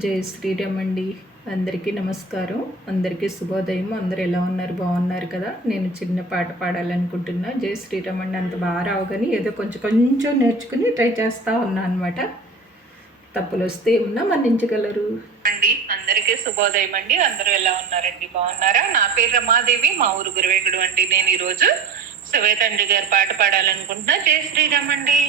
జై శ్రీరామ్ అండి. అందరికీ నమస్కారం, అందరికీ శుభోదయం. అందరు ఎలా ఉన్నారు? బాగున్నారు కదా? నేను చిన్న పాట పాడాలనుకుంటున్నా. జై శ్రీరామ్ అండి. అంత బాగా రావు కానీ ఏదో కొంచెం కొంచెం నేర్చుకుని ట్రై చేస్తూ ఉన్నా అనమాట. తప్పులు వస్తే ఏమన్నా మన్నించగలరు అండి. అందరికీ శుభోదయం అండి. అందరూ ఎలా ఉన్నారండి? బాగున్నారా? నా పేరు రమాదేవి, మా ఊరు గురువేగుడు అండి. నేను ఈరోజు శివేతండ్రి గారి పాట పాడాలనుకుంటున్నా. జై శ్రీరామ్ అండి.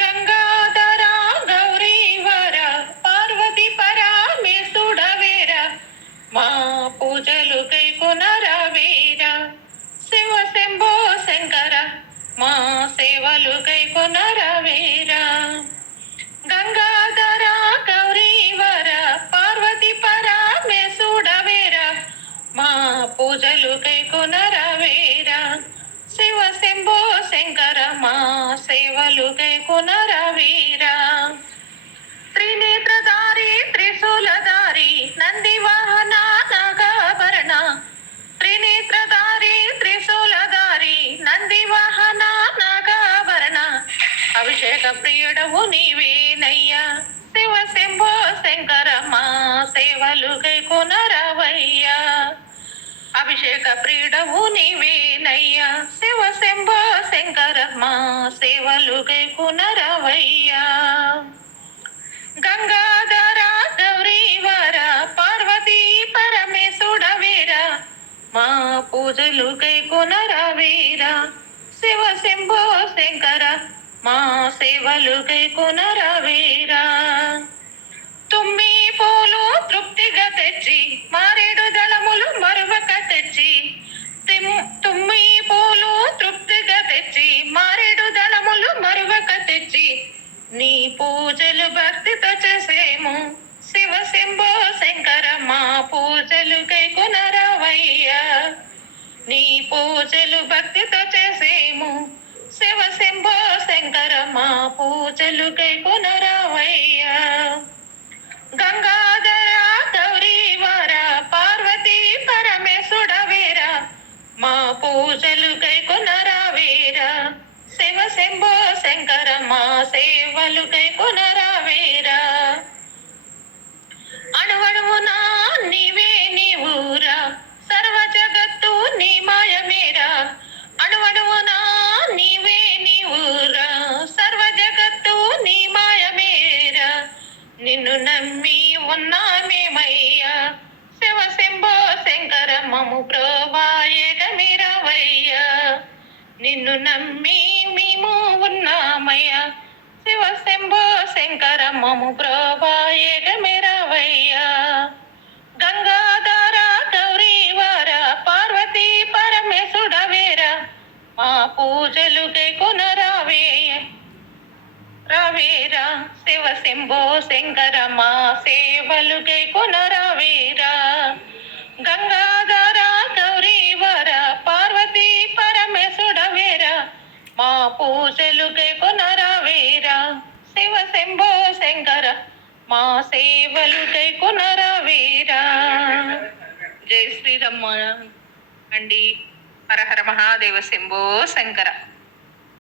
గంగాధర గౌరీవర పార్వతి పరమేశుడవేర మా పూజలు కైకొనరవేర శివ శంభో శంకర మా సేవలు కైకొనరవేర గంగాధర గౌరీవర పార్వతి పరమేశుడవేర మా పూజలు కైకొనరవేర శివ శంభో శంకర మా సేవలు కైకొనరవేరా త్రినేత్రధారి త్రిశూలధారి నంది వాహన నాగాభరణ త్రినేత్రధారి త్రిశూలధారి నంది వాహన నాగాభరణ అభిషేక ప్రియుడవు నీవేనయ్యా శివ శంభో శంకర మా సేవలు కైకొనరవయ్యా అభిషేక ప్రియుడవు నీవేనయ్యా శివ శంభో శంకర మా సేవలు కైకొనరవయ్యా గంగాధర గౌరీవర పార్వతీ పరమేశుడవేర మా పూజలు కైకొనరవేర శివ శంభో శంకర మా సేవలు కైకొనరవేర తుమ్మి పూలు తృప్తిగా తెచ్చి మారేడు దళములు మరువక తెచ్చి తుమ్మి పూలు తృప్తిగా తెచ్చి మారేడు దళములు మరువక తెచ్చి నీ పూజలు భక్తితో చేసేము శివ శంభో శంకర మా పూజలు కైకొనరవయ్యా నీ పూజలు భక్తితో చేసేము శివ శంభో శంకర మా పూజలు కైకొనరవయ్యా గంగాధర గౌరీవర పార్వతీ పరమేశుడవేర మా పూజలు కైకొనరవేర శివ శంభో శంకర మా సేవలు కైకొనరవేర అణువణువునా నీవే నీవురా సర్వ జగత్తు నీ మాయమేరా అణువణువునా నీవే నీవురా సర్వ జగత్తు నీ మాయమేరా నిన్ను నమ్మి ఉన్నామేమయ్యా శివ శంభో శంకర మము ప్రోవాయగమిరవయ్యా నిన్ను నమ్మి మేము ఉన్నామయ్యా శివ శంభో శంకర మము ప్రోవాయగమిరవయ్యా గంగాధర గౌరీవర పార్వతీ పరమేశుడవేర మా పూజలు కైకొనరవేయ రవేరా శివ శంభో శంకర మా సేవలు కైకొనరవేరా గంగాధర గౌరీవర పార్వతీ పరమేశుడవేర మా పూజలు కైకొనరవేరా శివ శంభో శంకర మా సేవలు కైకొనరవేరా జై శ్రీరామ్ అండి. హర హర మహాదేవ శంభో శంకర.